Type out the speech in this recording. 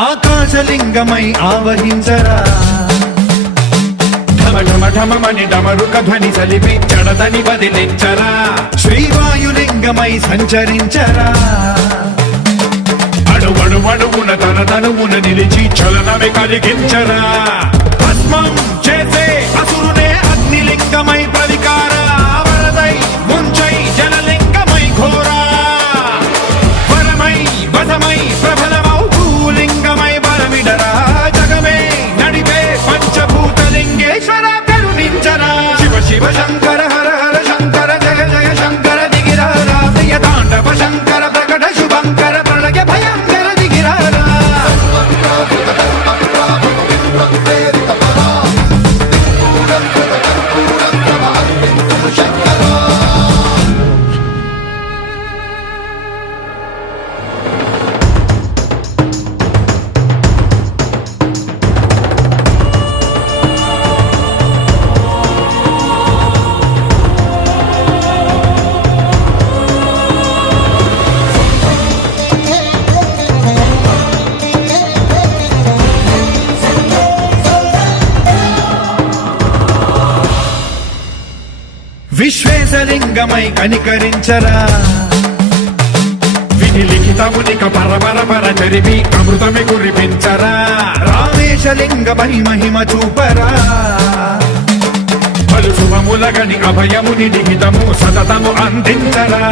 ఆకాశలింగమై ఆవహించరా ఢమ ఢమ ఢమమని డమరుక ధ్వని సలిపి జడదని వదిలించరా శ్రీవాయులింగమై సంచరించరా అణువణువున తన తనువున నిలిచి చలనమే కలిగించరా భస్మం చేసే అసురునే అగ్నిలింగమై ప్రవికార వరదై ముంచై జలలింగమై ఘోరా వరమై వసమై ప్రబలమౌ భూలింగమై బలమిడరా జగమే నడిపే పంచభూతలింగేశ్వర కరుణించరా శివ శివ శంకర హర హర శంకర జయ జయ శంకర దిగిరారా ప్రియ తాండవ శంకర ప్రకట శుభంకర ప్రళయ భయంకర దిగిరారా విశ్వేశలింగమై కనికరించరా విధి లిఖితమునిక పరపర చరివి అమృతమే కురిపించరా రామేశలింగమై మహిమ చూపరా పలు శుభములగని అభయముని నిహితము సతతము అందించరా